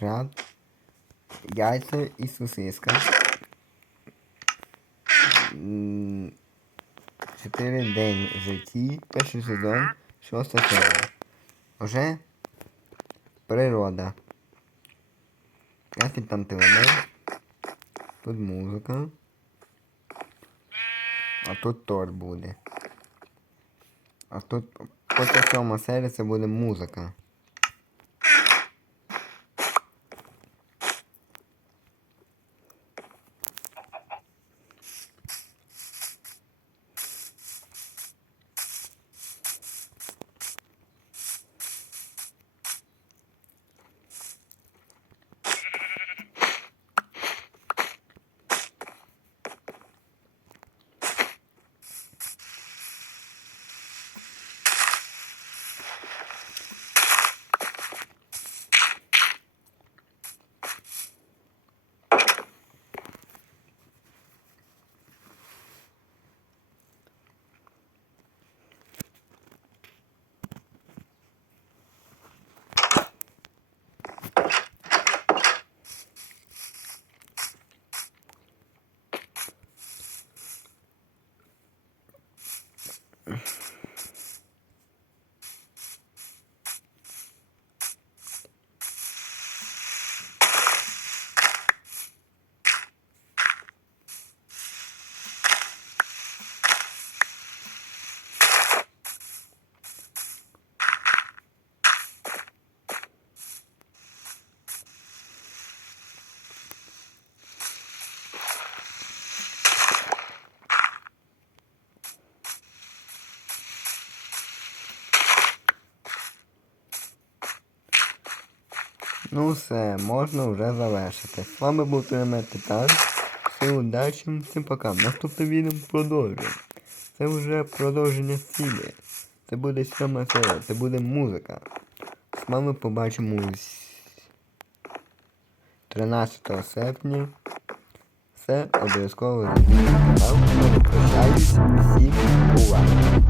крат, яйця і сосиска. Чотири день в житті, перший сезон, шоста серія. Уже природа. Як там телемер? Тут музика. А тут торт буде. А тут потім сьома серія це буде музика. Yeah. Ну все, можна вже завершити. З вами був Тримет Титан. Всім удачі, всім пока. Наступне відео продовжуємо. Це вже продовження серії. Це буде сьома серія, це буде музика. З вами побачимось 13 серпня. Все обов'язково. Прощаюсь, всім бувайте.